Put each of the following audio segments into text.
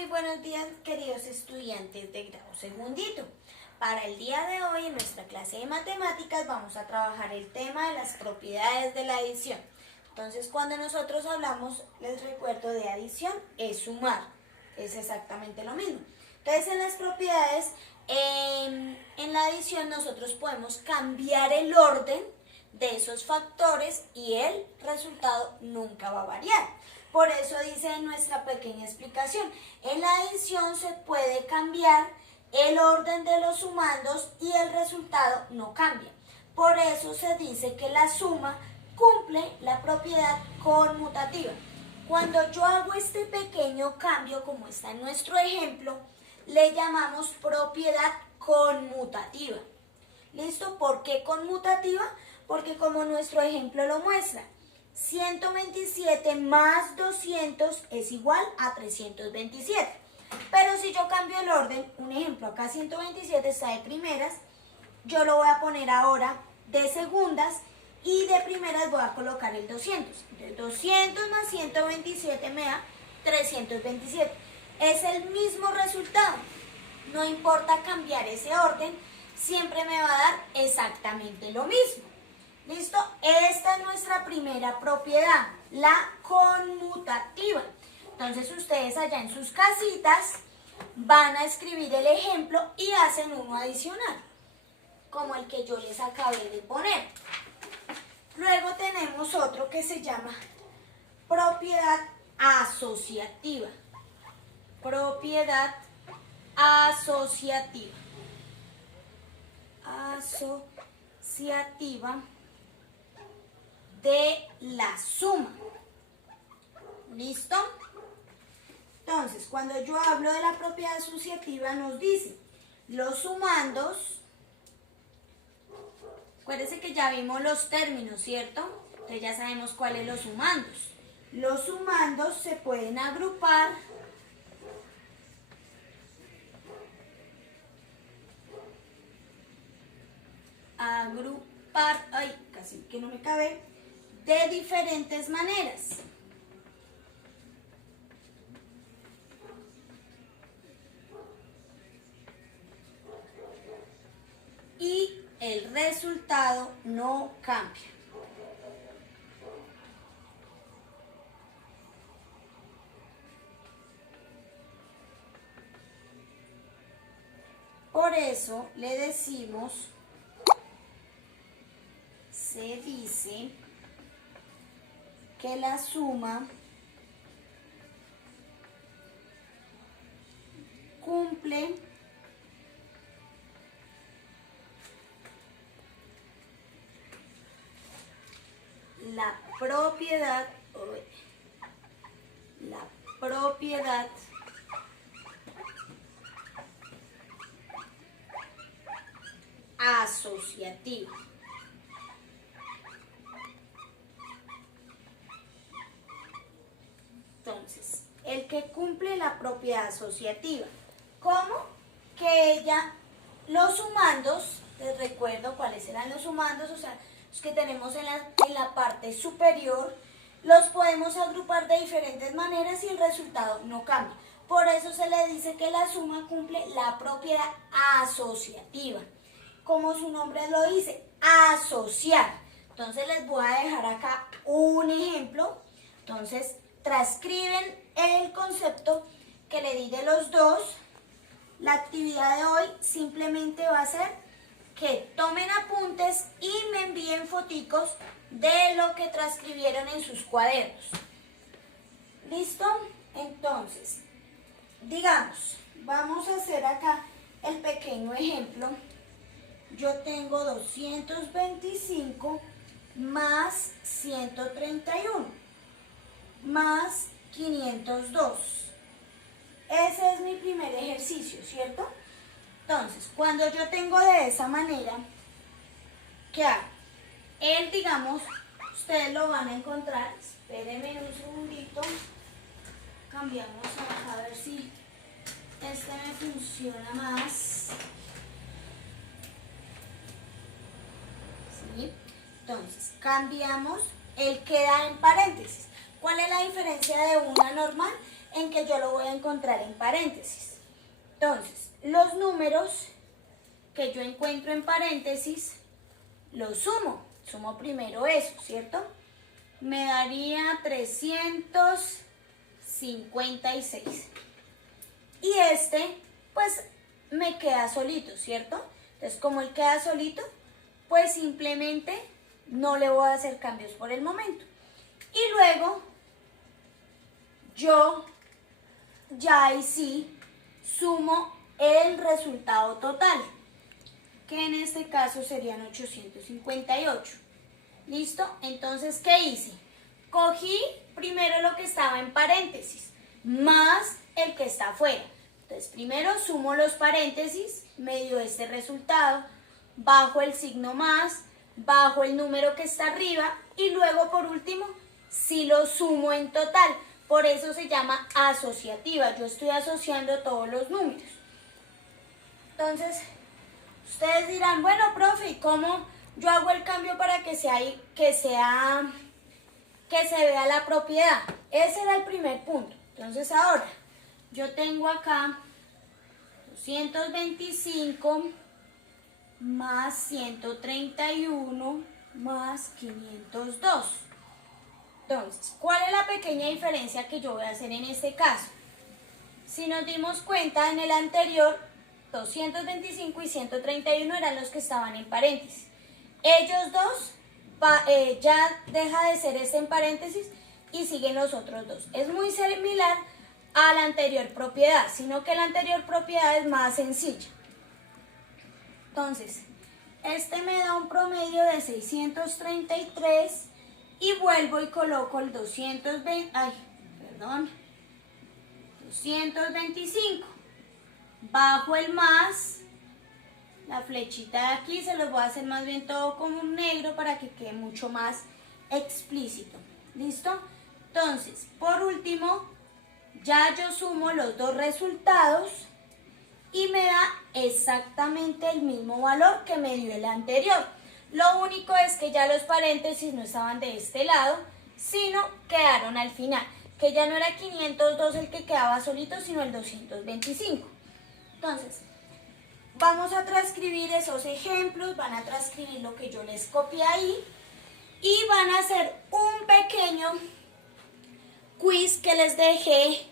Muy buenos días, queridos estudiantes de grado segundito. Para el día de hoy, en nuestra clase de matemáticas, vamos a trabajar el tema de las propiedades de la adición. Entonces, cuando nosotros hablamos, les recuerdo, de adición, es sumar. Es exactamente lo mismo. Entonces, en las propiedades, en la adición, nosotros podemos cambiar el orden de esos factores y el resultado nunca va a variar. Por eso dice en nuestra pequeña explicación, en la adición se puede cambiar el orden de los sumandos y el resultado no cambia. Por eso se dice que la suma cumple la propiedad conmutativa. Cuando yo hago este pequeño cambio, como está en nuestro ejemplo, le llamamos propiedad conmutativa. ¿Listo? ¿Por qué conmutativa? Porque como nuestro ejemplo lo muestra, 127 más 200 es igual a 327. Pero si yo cambio el orden, un ejemplo, acá 127 está de primeras, yo lo voy a poner ahora de segundas y de primeras voy a colocar el 200. Entonces 200 más 127 me da 327. Es el mismo resultado. No importa cambiar ese orden, siempre me va a dar exactamente lo mismo. ¿Listo? Esta es nuestra primera propiedad, la conmutativa. Entonces ustedes allá en sus casitas van a escribir el ejemplo y hacen uno adicional, como el que yo les acabé de poner. Luego tenemos otro que se llama propiedad asociativa. Propiedad asociativa. Asociativa de la suma. ¿Listo? Entonces, cuando yo hablo de la propiedad asociativa, nos dice los sumandos. Acuérdense que ya vimos los términos, ¿cierto? Entonces ya sabemos cuáles son los sumandos. Los sumandos se pueden agrupar casi que no me cabe, de diferentes maneras. Y el resultado no cambia. Por eso le decimos, se dice que la suma cumple la propiedad asociativa. Entonces, el que cumple la propiedad asociativa, ¿cómo? Que los sumandos, les recuerdo cuáles eran los sumandos, o sea, los que tenemos en la parte superior, los podemos agrupar de diferentes maneras y el resultado no cambia. Por eso se le dice que la suma cumple la propiedad asociativa. Como su nombre lo dice, asociar. Entonces les voy a dejar acá un ejemplo. Entonces, transcriben el concepto que le di de los dos. La actividad de hoy simplemente va a ser que tomen apuntes y me envíen foticos de lo que transcribieron en sus cuadernos. ¿Listo? Entonces, digamos, vamos a hacer acá el pequeño ejemplo. Yo tengo 225 más 131 más 502. Ese es mi primer ejercicio, ¿cierto? Entonces, cuando yo tengo de esa manera, ¿qué hago? Digamos, ustedes lo van a encontrar. Espérenme un segundito. Cambiamos acá a ver si este me funciona más. ¿Sí? Entonces, cambiamos, él queda en paréntesis. ¿Cuál es la diferencia de una normal? en que yo lo voy a encontrar en paréntesis. Entonces, los números que yo encuentro en paréntesis, los sumo. Sumo primero eso, ¿cierto? Me daría 356. Y pues, me queda solito, ¿cierto? Entonces, como él queda solito, pues simplemente no le voy a hacer cambios por el momento. Y luego, yo ya ahí sí sumo el resultado total, que en este caso serían 858. ¿Listo? Entonces, ¿qué hice? Cogí primero lo que estaba en paréntesis, más el que está afuera. Entonces, primero sumo los paréntesis, me dio este resultado, bajo el signo más, bajo el número que está arriba y luego, por último, sí lo sumo en total. Por eso se llama asociativa. Yo estoy asociando todos los números. Entonces, ustedes dirán, bueno, profe, ¿y cómo yo hago el cambio para que se vea la propiedad? Ese era el primer punto. Entonces, ahora, yo tengo acá 225 más 131 más 502. Entonces, ¿cuál es la pequeña diferencia que yo voy a hacer en este caso? Si nos dimos cuenta, en el anterior, 225 y 131 eran los que estaban en paréntesis. Ellos dos ya deja de ser en paréntesis y siguen los otros dos. Es muy similar a la anterior propiedad, sino que la anterior propiedad es más sencilla. Entonces, me da un promedio de 633 y vuelvo y coloco el 225. Bajo el más, la flechita de aquí, se los voy a hacer más bien todo con un negro para que quede mucho más explícito. ¿Listo? Entonces, por último, ya yo sumo los dos resultados y me da exactamente el mismo valor que me dio el anterior. Lo único es que ya los paréntesis no estaban de este lado, sino quedaron al final, que ya no era 502 el que quedaba solito, sino el 225. Entonces, vamos a transcribir esos ejemplos, van a transcribir lo que yo les copié ahí y van a hacer un pequeño quiz que les dejé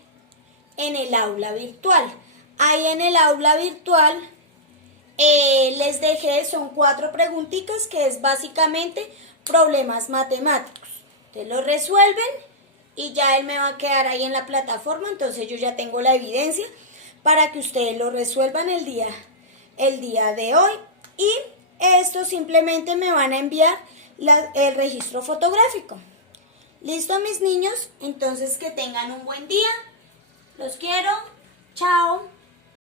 en el aula virtual. Ahí en el aula virtual les dejé, son 4 preguntitas que es básicamente problemas matemáticos. Ustedes lo resuelven y ya él me va a quedar ahí en la plataforma, entonces yo ya tengo la evidencia para que ustedes lo resuelvan el día de hoy. Y esto simplemente me van a enviar el registro fotográfico. ¿Listo, mis niños? Entonces que tengan un buen día. Los quiero. Chao.